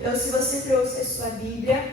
Então, se você trouxe a sua Bíblia,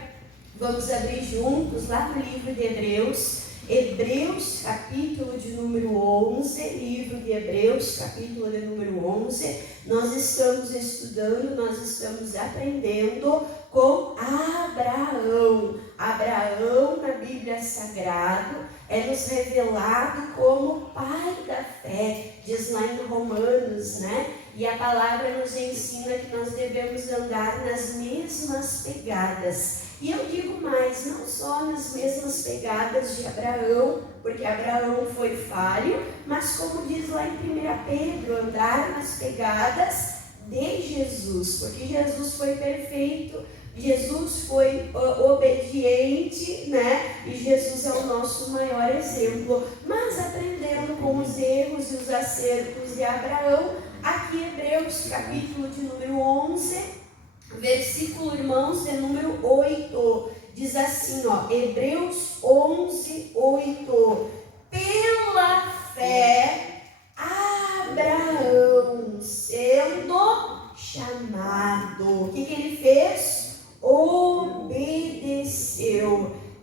vamos abrir juntos lá no livro de Hebreus. Hebreus, capítulo de número 11, livro de Hebreus, capítulo de número 11. Nós estamos estudando, nós estamos aprendendo com Abraão. Abraão, na Bíblia Sagrada, é nos revelado como pai da fé, diz lá em Romanos, né? E a palavra nos ensina que nós devemos andar nas mesmas pegadas. E eu digo mais, não só nas mesmas pegadas de Abraão, porque Abraão foi falho, mas como diz lá em 1 Pedro, andar nas pegadas de Jesus, porque Jesus foi perfeito, Jesus foi obediente, né? E Jesus é o nosso maior exemplo. Mas aprendendo com os erros e os acertos de Abraão, aqui Hebreus, capítulo de número 11, versículo, irmãos, de número 8, diz assim, ó, Hebreus 11, 8, pela fé, Abraão, sendo chamado, o que ele fez? Obedeceu,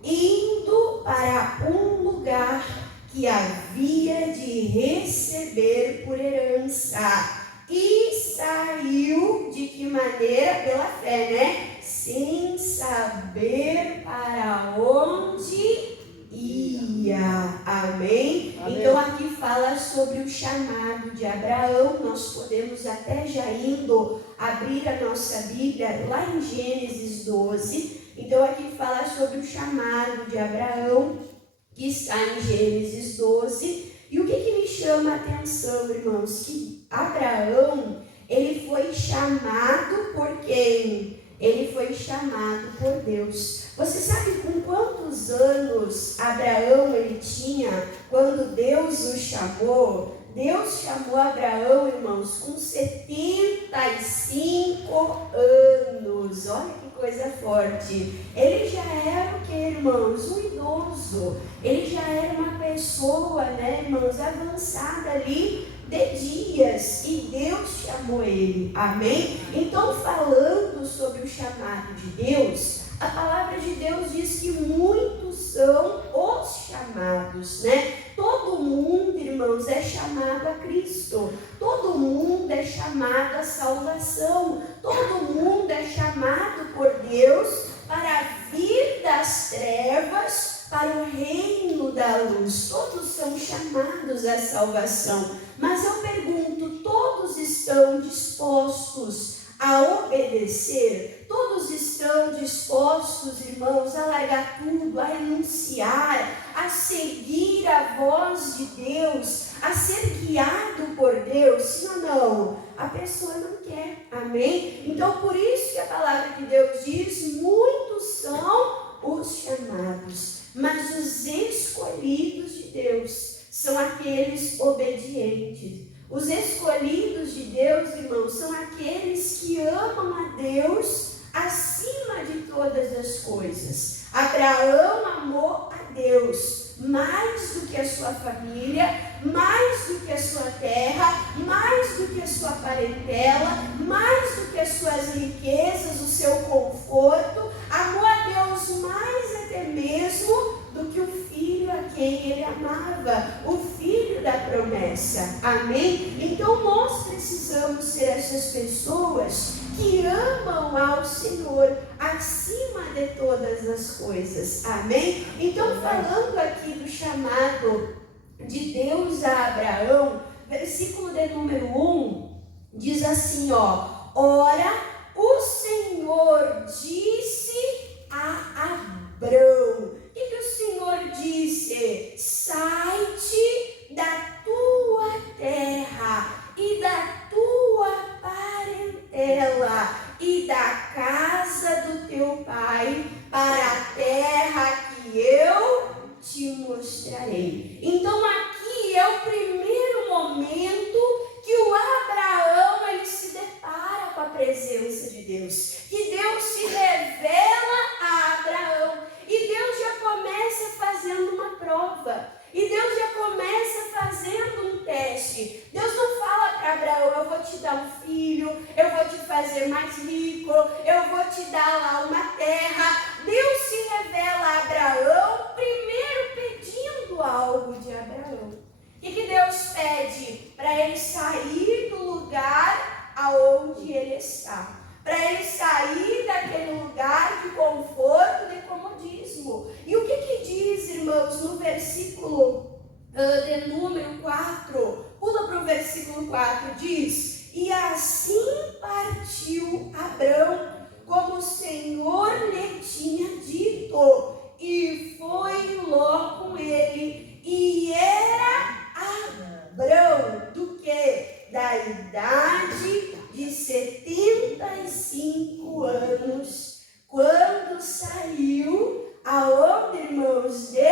indo para um lugar que havia de receber por herança, e saiu de que maneira? Pela fé, né? Sem saber para onde ia. Amém? Então aqui fala sobre o chamado de Abraão. Nós podemos até já indo abrir a nossa Bíblia lá em Gênesis 12. Então aqui fala sobre o chamado de Abraão, que está em Gênesis 12. E o que me chama a atenção, irmãos? Que Abraão, ele foi chamado por quem? Ele foi chamado por Deus. Você sabe com quantos anos Abraão ele tinha quando Deus o chamou? Deus chamou Abraão, irmãos, com 75 anos. Olha que coisa forte. Ele já era o que, irmãos? Um idoso. Ele já era uma pessoa, né, irmãos, avançada ali de dias. E Deus chamou ele. Amém? Então, falando sobre o chamado de Deus, a palavra de Deus diz que muitos são os chamados, né? Todo mundo, irmãos, é chamado a Cristo. Todo mundo é chamado à salvação. Todo mundo é chamado por Deus para vir das trevas para o reino da luz. Todos são chamados à salvação. Mas eu pergunto, todos estão dispostos a obedecer? Todos estão dispostos, irmãos, a largar tudo, a renunciar, a seguir a voz de Deus, a ser guiado por Deus? Sim ou não? A pessoa não quer, amém? Então, por isso que a palavra de Deus diz, muitos são os chamados, mas os escolhidos de Deus são aqueles obedientes. Os escolhidos de Deus, irmãos, são aqueles que amam a Deus acima de todas as coisas. Abraão amou a Deus mais do que a sua família, mais do que a sua terra, mais do que a sua parentela, mais do que as suas riquezas, o seu conforto. Amou a Deus mais até mesmo do que o filho a quem ele amava, o filho da promessa. Amém? Então nós precisamos ser essas pessoas que amam ao Senhor acima de todas as coisas. Amém? Então, falando aqui do chamado de Deus a Abraão, versículo de número 1, diz assim, ó, ora, o Senhor disse a Abrão. O que o Senhor disse? Sai-te da tua terra e da tua parentela e da casa do teu pai para a terra que eu te mostrarei. Então aqui é o primeiro momento que o Abraão ele se depara com a presença de Deus, que Deus se revela a Abraão. E Deus já começa fazendo uma prova. E Deus já começa fazendo um teste. Deus não fala para Abraão, eu vou te dar um filho, eu vou te fazer mais rico, eu vou te dar lá uma terra. Deus se revela a Abraão, primeiro pedindo algo de Abraão. O que Deus pede? Para ele sair do lugar aonde ele está. Para ele sair daquele lugar de conforto, de comodismo. E o que diz, irmãos, no versículo de número 4? Pula para o versículo 4, diz: e assim partiu Abrão, como o Senhor lhe tinha dito, e foi Ló com ele, e era Abrão do que? Da idade de 75 anos, quando saiu, aonde, irmãos? De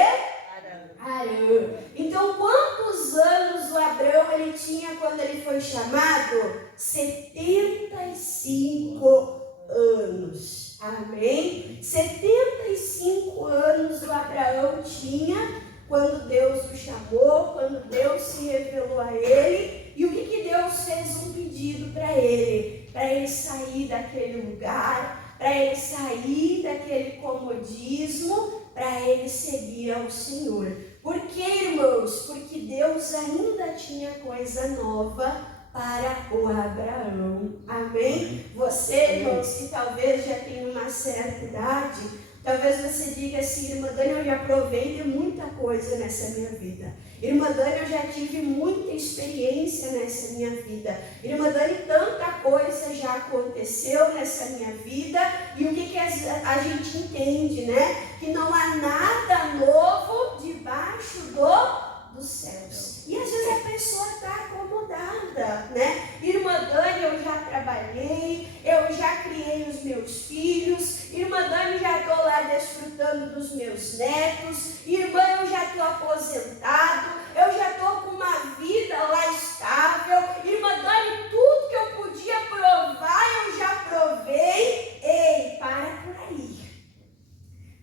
Harã. Então, quantos anos o Abrão ele tinha quando ele foi chamado? 75 anos. Amém? 75 anos o Abraão tinha quando Deus o chamou, quando Deus se revelou a ele. E o que Deus fez um pedido para ele? Para ele sair daquele lugar, para ele sair daquele comodismo, para ele seguir ao Senhor. Por que, irmãos? Porque Deus ainda tinha coisa nova para o Abraão. Amém? Você, irmãos, que talvez já tenha uma certa idade, talvez você diga assim: irmã Dani, eu já provei de muita coisa nessa minha vida. Irmã Dani, eu já tive muita experiência nessa minha vida. Irmã Dani, tanta coisa já aconteceu nessa minha vida. E o que a gente entende, né? Que não há nada novo debaixo dos céus. E às vezes a pessoa está acomodada, né? Irmã Dani, eu já trabalhei, eu já criei os meus filhos. Irmã Dani, já estou lá desfrutando dos meus netos. Irmã, eu já estou aposentado, eu já estou com uma vida lá estável. Irmã Dani, tudo que eu podia provar, eu já provei. Ei, para por aí.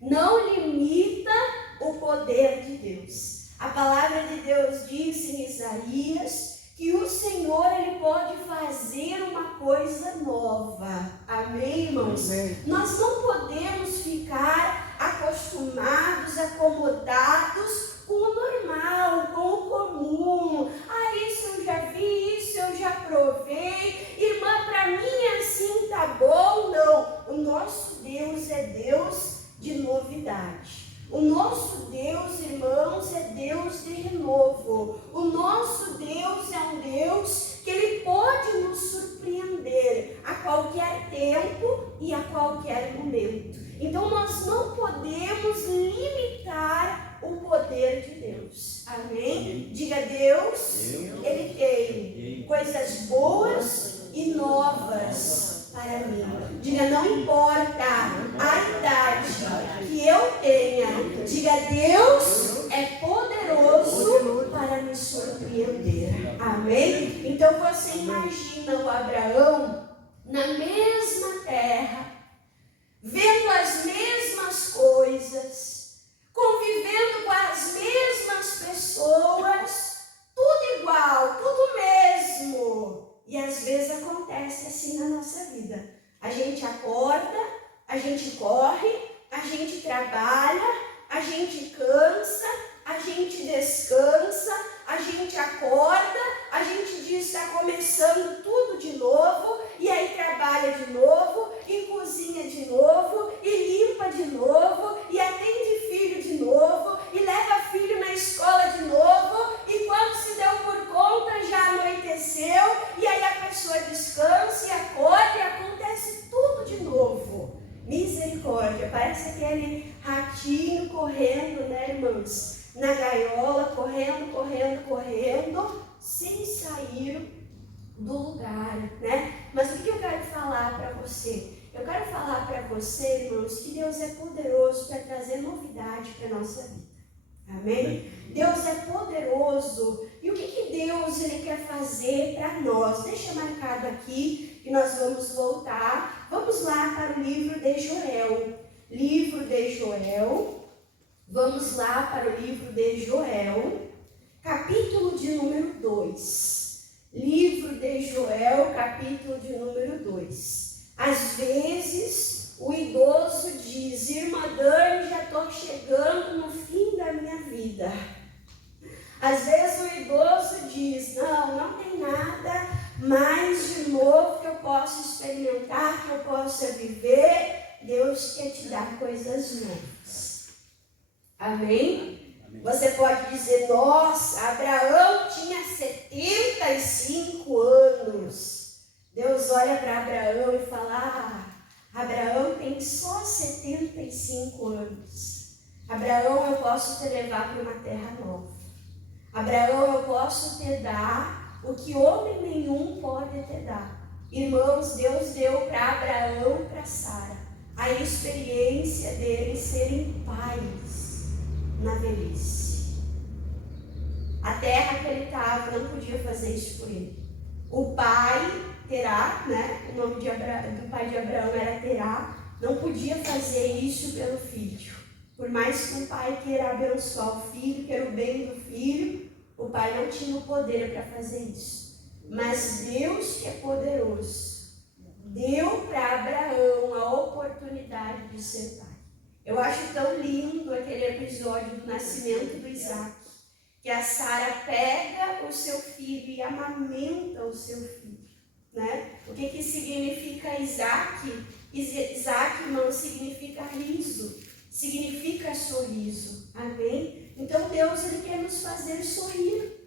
Não limita o poder de Deus. A palavra de Deus diz em Isaías que o Senhor, ele pode fazer uma coisa nova. Amém, irmãos? Amém. Nós não podemos ficar acostumados, acomodados com o normal, com o comum. Ah, isso eu já vi, isso eu já provei. Irmã, para mim assim tá bom. Não, o nosso Deus é Deus de novidade. O nosso Deus, irmãos, é Deus de renovo. O nosso Deus é um Deus que ele pode nos surpreender a qualquer tempo e a qualquer momento. Então nós não podemos limitar o poder de Deus. Amém? Diga: Deus, ele tem coisas boas e novas para mim. Diga: não importa a idade que eu tenha. Diga: Deus é poderoso para me surpreender. Amém? Então você imagina o Abraão na mesma terra, vendo as mesmas coisas, convivendo com as mesmas pessoas, tudo igual, tudo mesmo. E às vezes acontece assim na nossa vida. A gente acorda, a gente corre, a gente trabalha, a gente cansa, a gente descansa, a gente acorda, a gente diz que está começando tudo de novo, e aí trabalha de novo, e cozinha de novo, e limpa de novo, e atende filho de novo, e leva filho na escola de novo, e quando se deu por conta já anoiteceu, e aí a pessoa descansa e acorda e acontece tudo de novo. Misericórdia, parece aquele ratinho correndo, né, irmãos? Na gaiola, correndo, sem sair do lugar, né? Mas o que eu quero falar para você? Eu quero falar para você, irmãos, que Deus é poderoso para trazer novidade para a nossa vida. Amém? Deus é poderoso. E o que Deus ele quer fazer para nós? Deixa marcado aqui que nós vamos voltar. Vamos lá para o livro de Joel. Livro de Joel. Vamos lá para o livro de Joel, capítulo de número 2. Livro de Joel, capítulo de número 2. Às vezes, possa viver, Deus quer te dar coisas novas. Amém? Você pode dizer, nossa, Abraão tinha 75 anos. Deus olha para Abraão e fala, Abraão tem só 75 anos. Abraão, eu posso te levar para uma terra nova. Abraão, eu posso te dar o que homem nenhum pode te dar. Irmãos, Deus deu para Abraão e para Sara a experiência deles serem pais na velhice. A terra que ele estava não podia fazer isso por ele. O pai, Terá, né? O nome do pai de Abraão era Terá, não podia fazer isso pelo filho. Por mais que o pai queira abençoar o filho, queira o bem do filho, o pai não tinha o poder para fazer isso. Mas Deus, que é poderoso, deu para Abraão a oportunidade de ser pai. Eu acho tão lindo aquele episódio do nascimento do Isaac, que a Sara pega o seu filho e amamenta o seu filho. Né? O que significa Isaac? Isaac, irmão, significa riso, significa sorriso. Amém? Então Deus, ele quer nos fazer sorrir.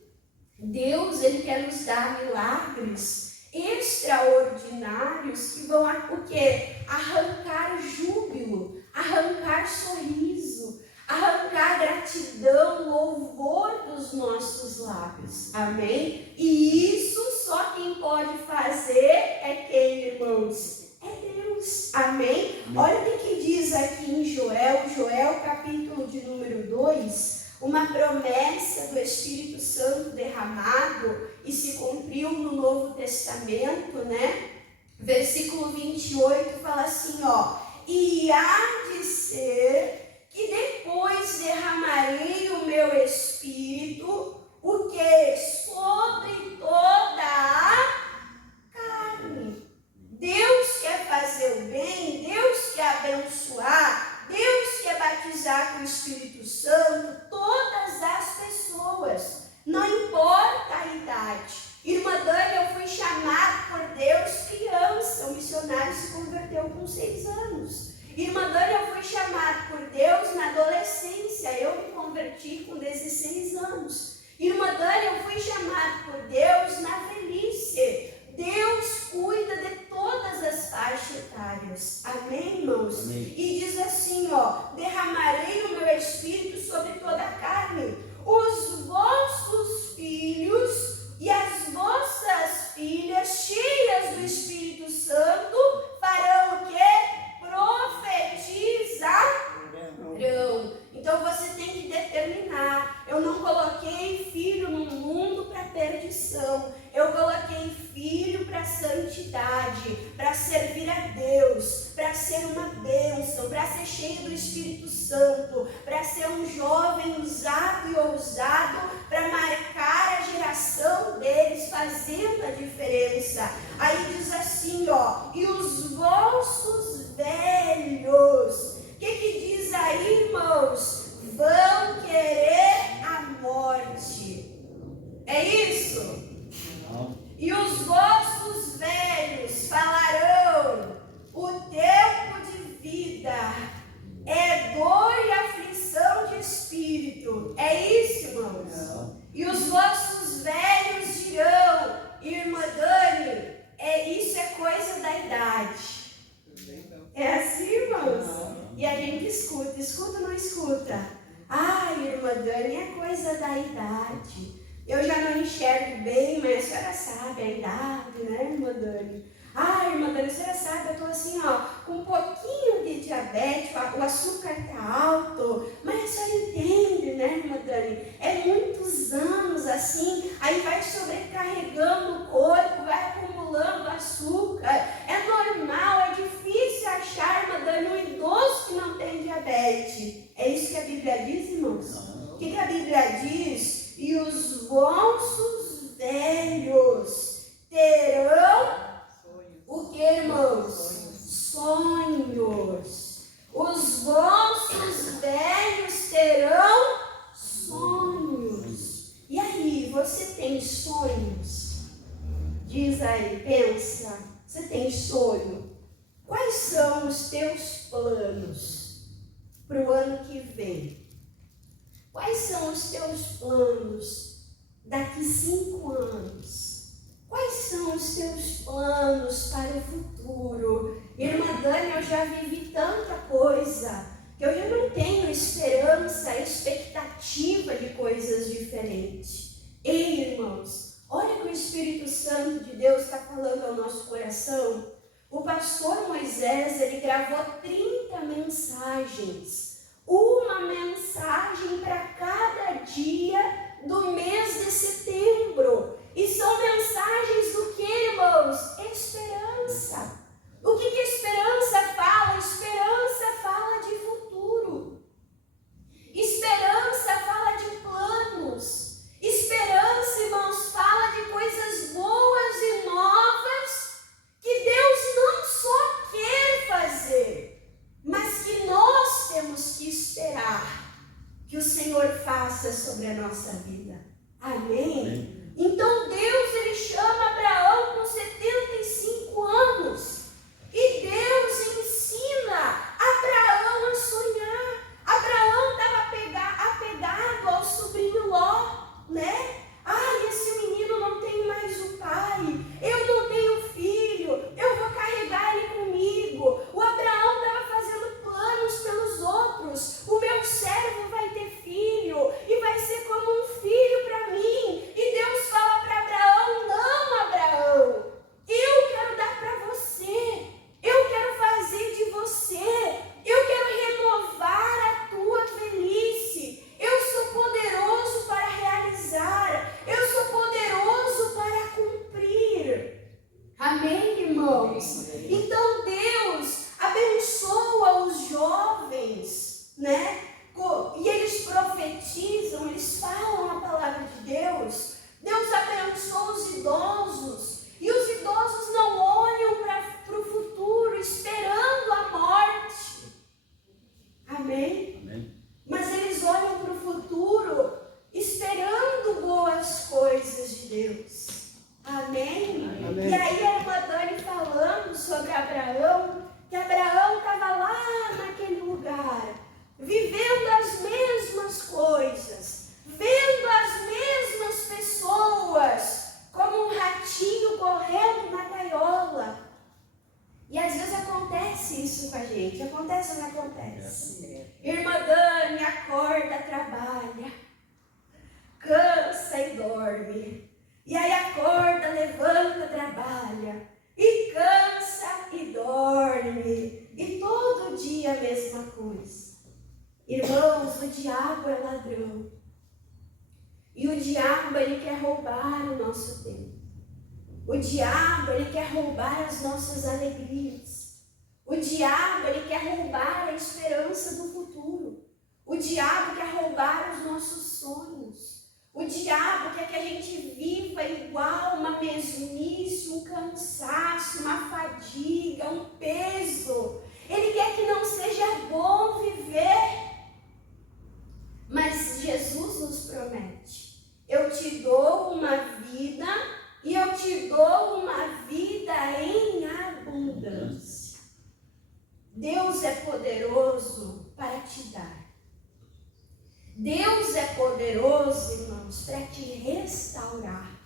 Deus, ele quer nos dar milagres extraordinários que vão o quê? Arrancar júbilo, arrancar sorriso, arrancar gratidão, louvor dos nossos lábios. Amém? E isso só quem pode fazer é quem, irmãos? É Deus. Amém? Olha o que diz aqui em Joel capítulo de número 2, uma promessa do Espírito Santo derramado e se cumpriu no Novo Testamento, né? Versículo 28 fala assim, e há de ser que depois derramarei o meu Espírito, o que? Sobre toda a carne. Deus quer fazer o bem, Deus quer abençoar, Deus quer batizar com o Espírito Santo todas as pessoas, não importa a idade. Irmã Dani, eu fui chamada por Deus criança, o missionário se converteu com 6 anos. Irmã Dani, eu fui chamada por Deus na adolescência, eu me converti com 16 anos. Irmã Dani, eu fui chamada por Deus na velhice. Deus cuida de todas as faixas etárias. Amém, irmãos? Amém. E diz assim, derramarei o meu Espírito sobre toda a carne. Os vossos filhos e as vossas filhas, cheias do Espírito Santo, farão o quê? Profetizarão. Então você tem que determinar. Eu não coloquei filho no mundo para perdição. Eu coloquei filho para santidade, para servir a Deus, para ser uma bênção, para ser cheio do Espírito Santo, para ser um jovem usado e ousado, para marcar a geração deles, fazendo a diferença. Aí diz assim, e os vossos velhos, o que diz aí, irmãos? Vão querer a morte. É isso? E os vossos velhos falarão, o tempo de vida é dor e aflição de espírito. É isso, irmãos? Não. E os vossos velhos dirão, irmã Dani, isso é coisa da idade. É assim, irmãos? Não. E a gente escuta ou não escuta? Irmã Dani, é coisa da idade. Eu já não enxergo bem, mas a senhora sabe a idade, né, irmã Dani? Irmã Dani, a senhora sabe, eu estou assim, com um pouquinho de diabetes, o açúcar está alto, mas a senhora entende, né, irmã Dani? É muitos anos assim, aí vai sobrecarregando o corpo, vai acumulando açúcar, é normal, é difícil achar, irmã Dani, um idoso que não tem diabetes. É isso que a Bíblia diz, irmãos? O que a Bíblia diz? E os vossos velhos terão o que, irmãos? Sonhos. Os vossos velhos terão sonhos. E aí, você tem sonhos? Diz aí, pensa. Você tem sonho? Quais os teus planos para o ano que vem? Quais são os teus planos daqui 5 anos? Quais são os teus planos para o futuro? Irmã Dani, eu já vivi tanta coisa que eu já não tenho esperança, expectativa de coisas diferentes. Ei, irmãos, olha que o Espírito Santo de Deus está falando ao nosso coração. O pastor Moisés, ele gravou 30 mensagens. Uma mensagem para cada dia do mês de setembro. E são mensagens do que, irmãos? Esperança. O que esperança fala? Esperança fala de futuro. Esperança fala de planos. Esperança, irmãos, fala de coisas boas e novas que Deus não só quer fazer, mas que nós temos que esperar que o Senhor faça sobre a nossa vida. Amém? Então Deus, ele chama Abraão com 75 anos. E Deus ensina Abraão a sonhar. Abraão estava apegado ao sobrinho Ló, né? Esse menino não tem mais um pai. Eu não tenho filho. Eu vou carregar ele comigo. O Abraão estava fazendo planos pelos outros. O meu servo vai ter filho e vai ser como um filho para mim. E Deus fala para Abraão: não, Abraão, eu quero dar para você. Eu quero fazer de você. Eu quero renovar a tua velhice. Eu sou poderoso para realizar. Eu sou poderoso para cumprir. Amém, irmãos? Então Deus abençoa os jovens, né? E eles profetizam, eles falam a palavra de Deus. Deus abençoa os idosos. E os idosos não olham para o futuro esperando a morte. Amém? Amém. Mas eles olham para o futuro esperando boas coisas de Deus. Amém? Amém. E aí a irmã Dani falando sobre Abraão, que Abraão estava lá naquele lugar, vivendo as mesmas coisas, vendo as mesmas pessoas, como um ratinho correndo na gaiola. E às vezes acontece isso com a gente. Acontece ou não acontece? Irmã Dani acorda, trabalha, cansa e dorme. E aí acorda, levanta, trabalha, e cansa e dorme. E todo dia a mesma coisa. Irmãos, o diabo é ladrão. E o diabo, ele quer roubar o nosso tempo. O diabo, ele quer roubar as nossas alegrias. O diabo, ele quer roubar a esperança do futuro. O diabo quer roubar os nossos sonhos. O diabo quer que a gente viva igual uma mesmice, um cansaço, uma fadiga, um peso. Ele quer que não seja bom viver. Mas Jesus nos promete: eu te dou uma vida e eu te dou uma vida em abundância. Deus é poderoso para te dar. Deus é poderoso, irmãos, para te restaurar.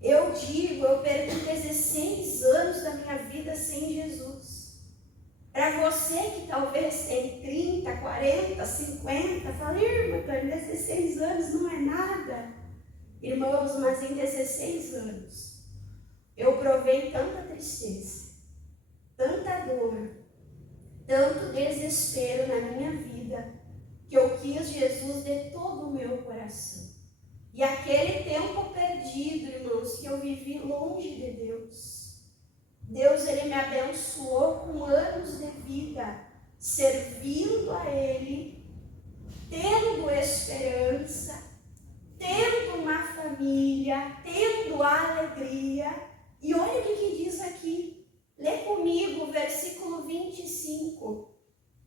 Eu digo, eu perdi 16 anos da minha vida sem Jesus. Para você que talvez tem 30, 40, 50, fala: irmã, 16 anos não é nada. Irmãos, mas em 16 anos eu provei tanta tristeza, tanta dor, tanto desespero na minha vida, que eu quis Jesus de todo o meu coração. E aquele tempo perdido, irmãos, que eu vivi longe de Deus, Deus, ele me abençoou com anos de vida, servindo a Ele, tendo esperança, tendo uma família, tendo alegria. E olha o que diz aqui. Lê comigo o versículo 25.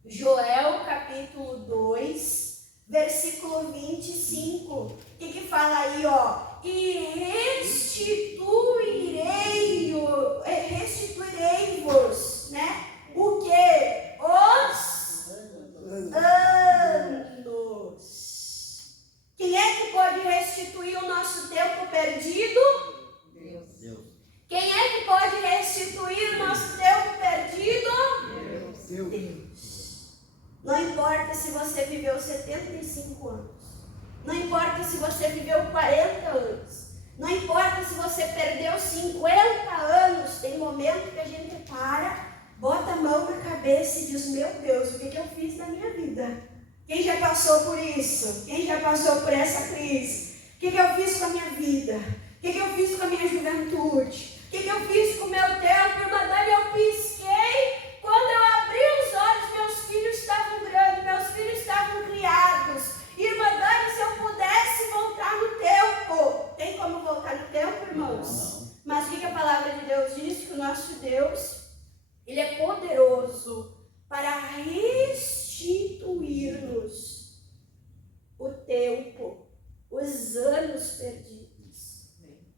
Joel capítulo 2, versículo 25. O que fala aí, ó? E restituirei-vos, né? O que? Deus. Não importa se você viveu 75 anos. Não importa se você viveu 40 anos. Não importa se você perdeu 50 anos. Tem momento que a gente para, bota a mão na cabeça e diz: meu Deus, o que eu fiz na minha vida? Quem já passou por isso? Quem já passou por essa crise? O que eu fiz com a minha vida? O que eu fiz com a minha juventude? O que eu fiz com o meu tempo? Irmã Dani, eu pisquei. Quando eu abri os olhos, meus filhos estavam grandes, meus filhos estavam criados. Irmã Dani, se eu pudesse voltar no tempo. Tem como voltar no tempo, irmãos? Não. Mas o que a palavra de Deus diz? Que o nosso Deus, Ele é poderoso para restituir-nos o tempo, os anos perdidos.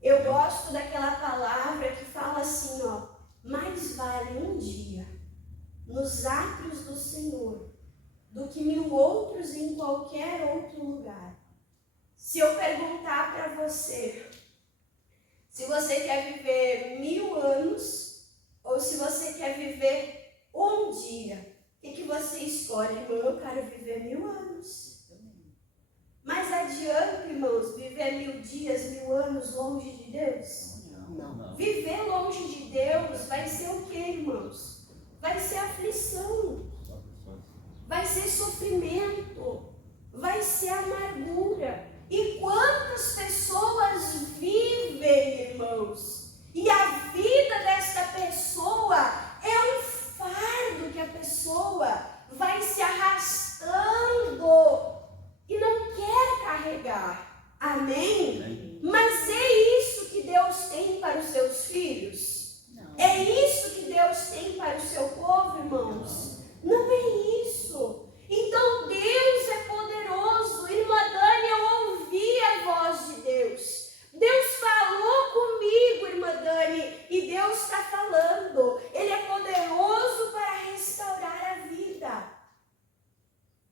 Eu gosto daquela palavra que fala assim, ó: mais vale um dia nos átrios do Senhor do que 1000 outros em qualquer outro lugar. Se eu perguntar para você, se você quer viver 1000 anos ou se você quer viver um dia, o que você escolhe? Irmão, eu quero viver 1000 anos. Mas adianta, irmãos, viver 1000 dias, 1000 anos longe de Deus? Não. Viver longe de Deus vai ser o que, irmãos? Vai ser aflição, vai ser sofrimento, vai ser amargura. E quantas pessoas vivem, irmãos, e a vida desta pessoa é um fardo que a pessoa vai se arrastando e não quer carregar. Amém? Mas é isso que Deus tem para os seus filhos? Não. É isso que Deus tem para o seu povo, irmãos? Não é isso. Então Deus é poderoso. Irmã Dani, eu ouvi a voz de Deus. Deus falou comigo, irmã Dani, e Deus está falando. Ele é poderoso para restaurar a vida.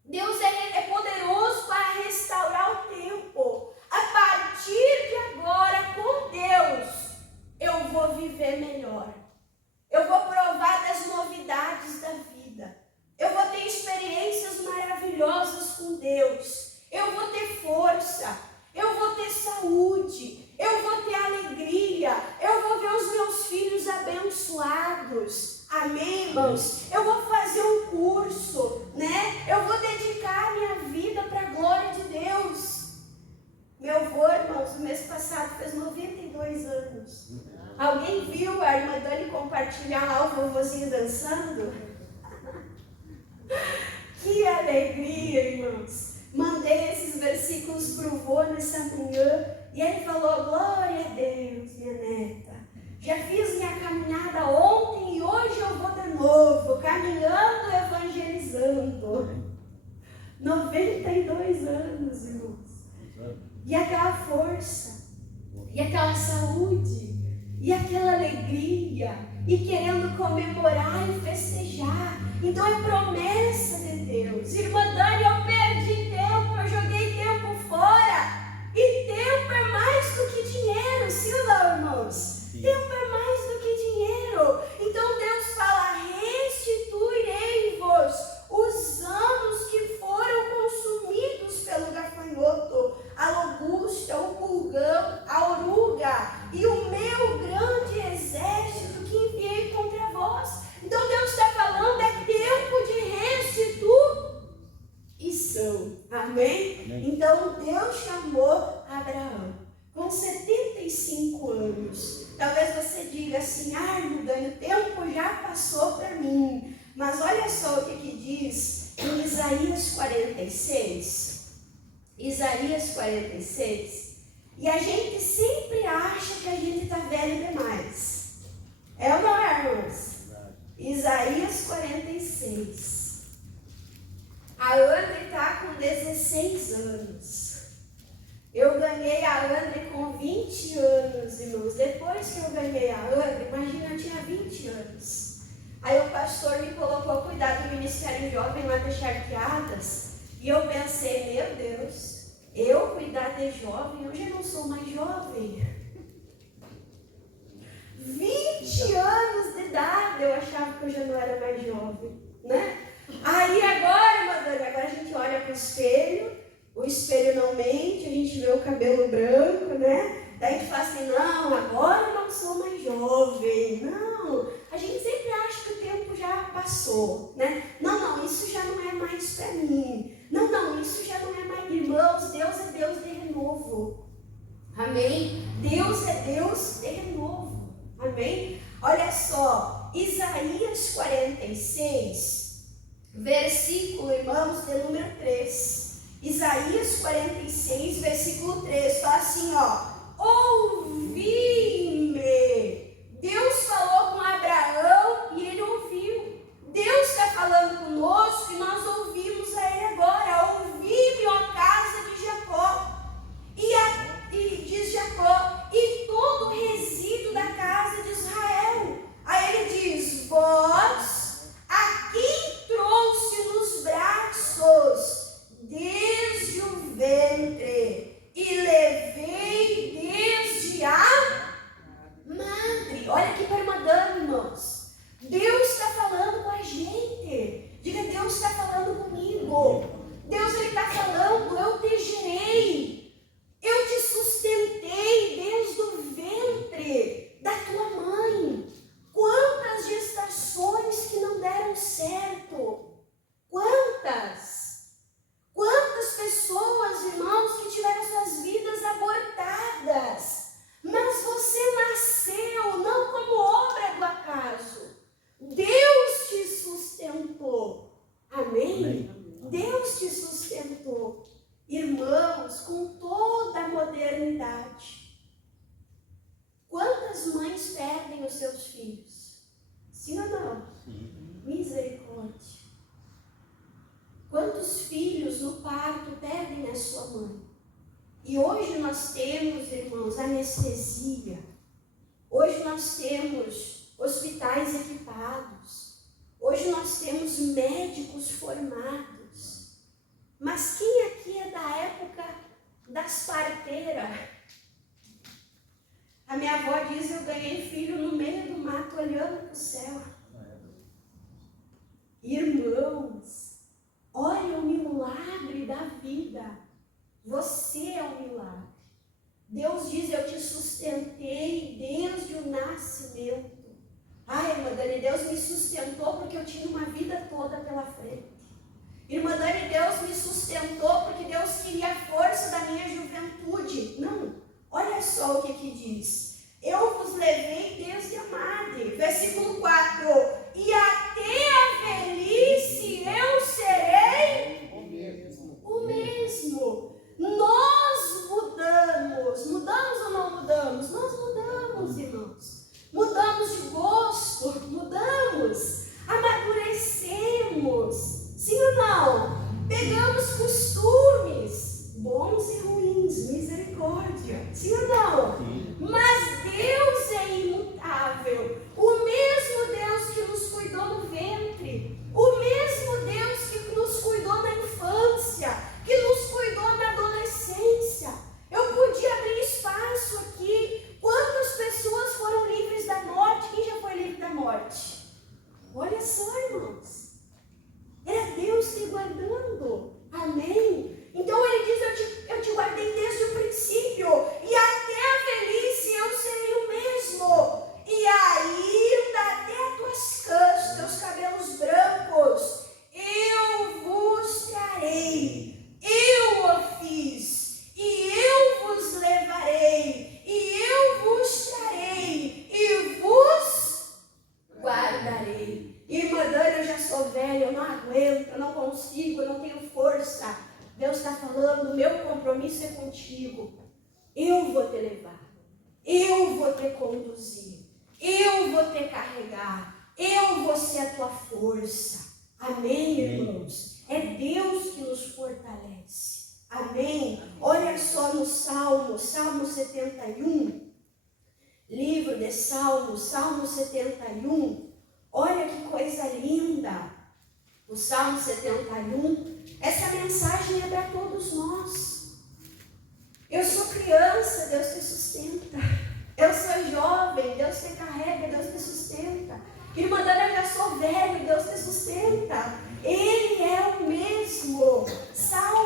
Deus é poderoso para restaurar o tempo. A partir de agora, com Deus, eu vou viver melhor. Eu vou provar das novidades da vida. Eu vou ter experiências maravilhosas com Deus. Eu vou ter força. Eu vou ter saúde. Eu vou ter alegria. Eu vou ver os meus filhos abençoados. Amém, irmãos? Eu vou fazer um curso, né? Eu vou dedicar a minha vida para a glória de Deus. Meu avô, irmãos, no mês passado fez 92 anos. Alguém viu a irmã Dani compartilhar lá o vovozinho dançando? Que alegria, irmãos. Mandei esses versículos para o vô nessa manhã e ele falou: glória a Deus, minha neta. Já fiz minha caminhada ontem e hoje eu vou de novo, caminhando, evangelizando. 92 anos, irmãos. E aquela força, e aquela saúde, e aquela alegria, e querendo comemorar e festejar. Então é promessa de Deus. Irmã Dani, eu perdi tempo, eu joguei tempo fora. E tempo é mais do que dinheiro, sim ou não, irmãos? Sim. Tempo é mais do que dinheiro. Então Deus fala: restituirei-vos os anos que foram consumidos pelo gafanhoto, a locusta, o pulgão, a oruga e o meu grande exército que enviei contra vós. Então Deus está falando, é tempo de restituição. Amém? Amém? Então Deus chamou Abraão com 75 anos. Talvez você diga assim: ah, irmã Dani, o tempo já passou para mim. Mas olha só o que diz em Isaías 46. Isaías 46. E a gente sempre acha que a gente está velho demais. É ou não é, irmãos? Isaías 46. A André está com 16 anos. Eu ganhei a André com 20 anos, irmãos. Depois que eu ganhei a André, imagina, eu tinha 20 anos. Aí o pastor me colocou a cuidar do Ministério Jovem lá de Charqueadas. E eu pensei: meu Deus, eu cuidar de jovem, eu já não sou mais jovem. 20 anos de idade, eu achava que eu já não era mais jovem, né? espelho, o espelho não mente, a gente vê o cabelo branco, né? Daí a gente fala assim, não, agora eu não sou mais jovem. Não, a gente sempre acha que o tempo já passou, né? Não, isso já não é mais para mim. Não, isso já não é mais. Irmãos, Deus é Deus de renovo. Amém? Deus é Deus de renovo. Amém? Olha só, Isaías 46, versículo, irmãos, de número 3. Isaías 46, versículo 3, fala assim, ó. Ouvi-me. Deus falou com Abraão e ele ouviu. Deus está falando conosco e nós ouvimos a ele agora. Ouvi-me, ó casa de Jacó. E diz Jacó, e todo o resíduo da casa de Israel. Aí ele diz, vós, a quem trouxe nos braços, desde o ventre, e levei desde a madre. Olha que permadano, irmãos. Deus está falando com a gente. Diga, Deus está falando comigo. Deus está falando, eu te gerei. Eu te sustentei desde o ventre da tua mãe. Quantas gestações que não deram certo? Quantas? Quantas pessoas, irmãos, que tiveram suas vidas abortadas? Mas você nasceu não como obra do acaso. Deus te sustentou. Amém? Deus te sustentou. Irmãos, com toda a modernidade. Quantas mães perdem os seus filhos? Sim ou não? Sim. Misericórdia. Quantos filhos no parto perdem a sua mãe? E hoje nós temos, irmãos, anestesia. Hoje nós temos hospitais equipados. Hoje nós temos médicos formados. Mas quem aqui é da época das parteiras? A minha avó diz, eu ganhei filho no meio do mato, olhando para o céu. Irmãos, olha o milagre da vida. Você é um milagre. Deus diz, eu te sustentei desde o nascimento. Ai, irmã Dani, Deus me sustentou porque eu tinha uma vida toda pela frente. Irmã Dani, Deus me sustentou porque Deus queria a força da minha juventude. Não, olha só o que diz. Eu vos levei desde a madre. Versículo 4. E até a velhice eu serei o mesmo. Nós mudamos. Mudamos ou não mudamos? Nós mudamos, irmãos. Mudamos de gosto. Mudamos. Amadurecemos. Sim ou não? Pegamos costumes, bons e ruins, misericórdia. Sim ou não? Sim. Mas Deus é imutável. O mesmo Deus que nos cuidou no ventre, o mesmo Deus que nos cuidou na infância, que nos cuidou na adolescência. Eu podia abrir espaço aqui. Quantas pessoas foram livres da morte? Quem já foi livre da morte? Olha só, irmãos. Era Deus te guardando. Amém? Então ele diz, eu te guardei desde o princípio. E até a velhice eu serei o mesmo. E ainda até teus cabelos brancos, eu vos trarei. Eu o fiz. E eu vos levarei. E eu vos trarei. E vos guardarei. Irmã Dani, eu já sou velha, eu não aguento, eu não consigo, eu não tenho força. Deus está falando, o meu compromisso é contigo. Eu vou te levar, eu vou te conduzir, eu vou te carregar, eu vou ser a tua força. Amém, irmãos? É Deus que nos fortalece. Amém? Olha só no Salmo 71, livro de Salmo 71. Olha que coisa linda, o Salmo 71, essa mensagem é para todos nós. Eu sou criança, Deus te sustenta. Eu sou jovem, Deus te carrega, Deus te sustenta. Irmã Dana, eu já sou velho, Deus te sustenta. Ele é o mesmo. Salmo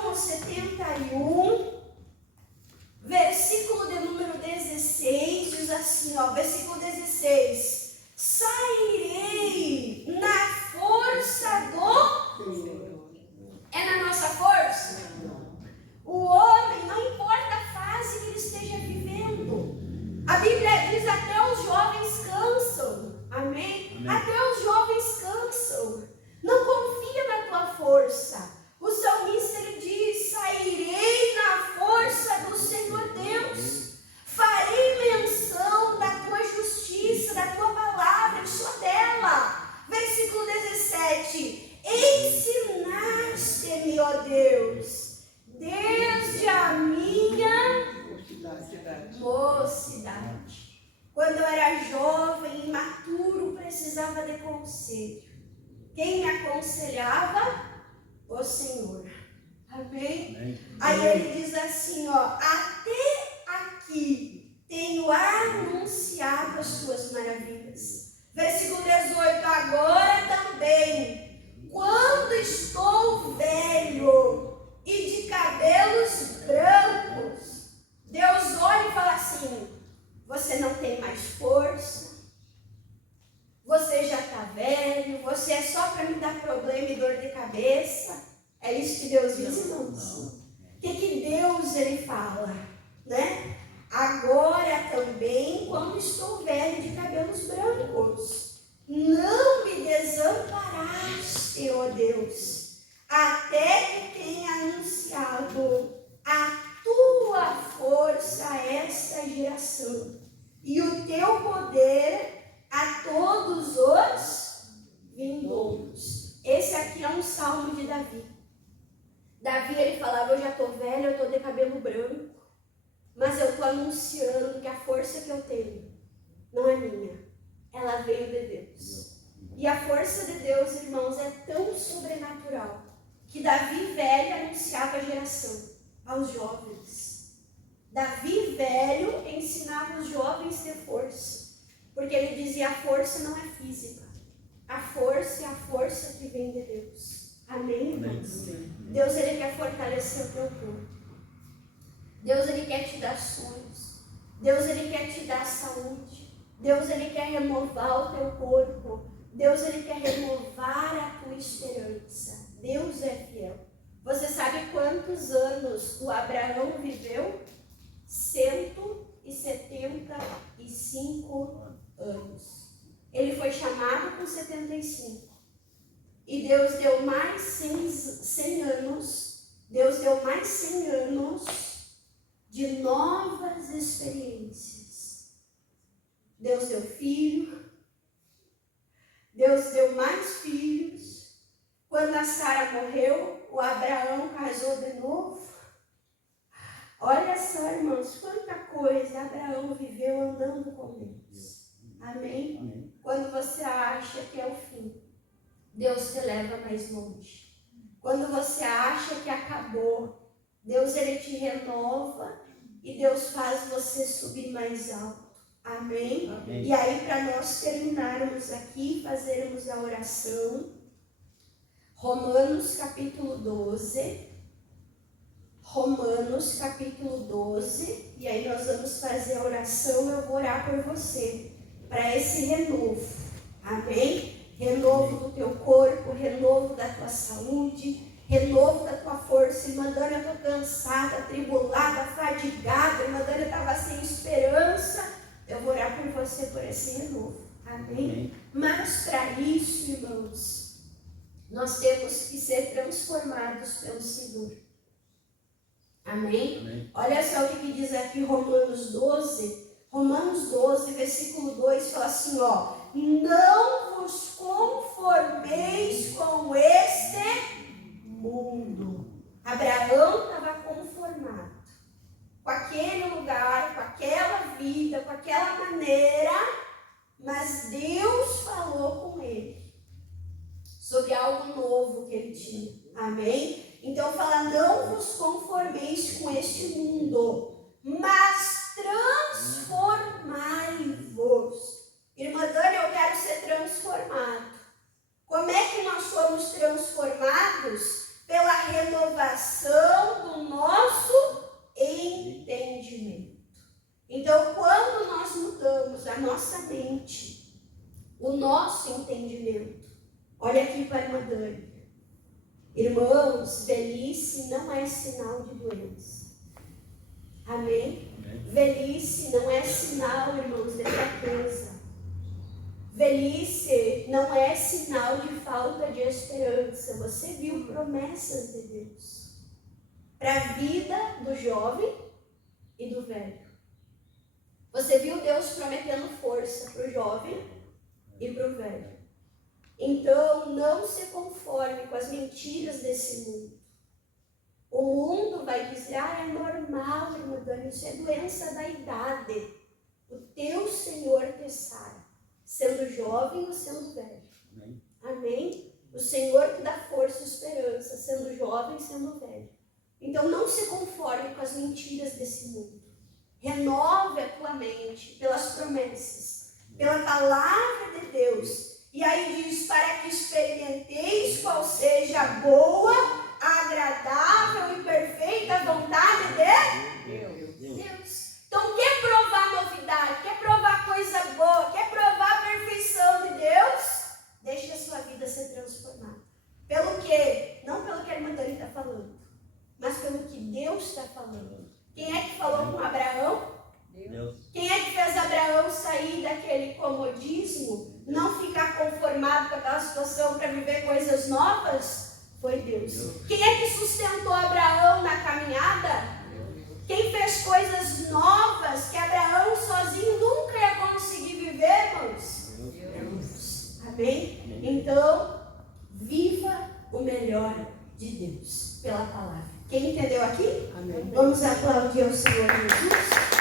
aconselhava o Senhor. Amém? Amém. Aí ele diz assim, ó, até aqui tenho anunciado as suas maravilhas. Versículo 18, agora também, quando estou velho e de cabelos brancos, Deus olha e fala assim, você não tem mais força, você já está velho, você é só para me dar problema e dor de cabeça. É isso que Deus diz, irmãos? O que Deus ele fala, né? Agora também, quando estou velho de cabelos brancos, não me desamparaste, ó Deus, até que tenha anunciado a tua força a esta geração e o teu poder a todos os vindouros. Esse aqui é um salmo de Davi. Davi, ele falava, eu já estou velho, eu estou de cabelo branco, mas eu estou anunciando que a força que eu tenho não é minha, ela veio de Deus. E a força de Deus, irmãos, é tão sobrenatural, que Davi velho anunciava a geração, aos jovens. Davi velho ensinava os jovens a ter força, porque ele dizia, a força não é física, a força é a força que vem de Deus. Amém, irmãos? Deus, ele quer fortalecer o teu corpo. Deus, ele quer te dar sonhos. Deus, ele quer te dar saúde. Deus, ele quer renovar o teu corpo. Deus, ele quer renovar a tua esperança. Deus é fiel. Você sabe quantos anos o Abraão viveu? 175 anos. Ele foi chamado com 75. E Deus deu mais 100 anos. Deus deu mais 100 anos de novas experiências. Deus deu filho. Deus deu mais filhos. Quando a Sara morreu, o Abraão casou de novo. Olha só, irmãos, quanta coisa Abraão viveu andando com Deus. Amém? Amém. Quando você acha que é o fim, Deus te leva mais longe. Quando você acha que acabou, Deus ele te renova e Deus faz você subir mais alto. Amém? Amém. E aí, para nós terminarmos aqui, fazermos a oração, Romanos capítulo 12. Romanos capítulo 12. E aí nós vamos fazer a oração, eu vou orar por você, para esse renovo. Amém? Renovo do teu corpo, renovo da tua saúde, renovo da tua força. Irmã Dana, eu estou cansada, atribulada, fadigada. Irmã Dana estava sem esperança. Eu vou orar por você por esse renovo. Amém? Mas para isso, irmãos, nós temos que ser transformados pelo Senhor. Amém? Amém. Olha só o que diz aqui Romanos 12. Romanos 12, versículo 2, fala assim, ó. Não vos conformeis com este mundo. Abraão estava conformado com aquele lugar, com aquela vida, com aquela maneira, mas Deus falou com ele sobre algo novo que ele tinha. Amém? Então fala, não vos conformeis com este mundo, mas transformai-vos. Irmã Dani, eu quero ser transformado. Como é que nós somos transformados? Pela renovação do nosso entendimento. Então, quando nós mudamos a nossa mente, o nosso entendimento, olha aqui para a irmã Dani. Irmãos, velhice não é sinal de doença. Amém? Velhice não é sinal, irmãos, de fraqueza. Velhice não é sinal de falta de esperança. Você viu promessas de Deus para a vida do jovem e do velho. Você viu Deus prometendo força para o jovem e para o velho. Então, não se conforme com as mentiras desse mundo. O mundo vai dizer, é normal, irmã Dani, isso é doença da idade. O teu Senhor te sara, sendo jovem ou sendo velho. Amém. Amém? O Senhor que dá força e esperança, sendo jovem, sendo velho. Então não se conforme com as mentiras desse mundo. Renove a tua mente pelas promessas, pela palavra de Deus. E aí diz, para que experimenteis qual seja a boa, agradável e perfeita vontade de Deus. Então quer provar novidade, quer provar coisa boa, quer provar a perfeição de Deus? Deixe a sua vida ser transformada. Pelo quê? Não pelo que a irmã Dani está falando, mas pelo que Deus está falando. Quem é que falou com Abraão? Deus. Quem é que fez Abraão sair daquele comodismo, não ficar conformado com aquela situação para viver coisas novas? Foi Deus. Quem é que sustentou Abraão na caminhada? Quem fez coisas novas que Abraão sozinho nunca ia conseguir viver, irmãos? Deus. Amém? Então, viva o melhor de Deus pela palavra. Quem entendeu aqui? Amém. Vamos aplaudir ao Senhor Jesus.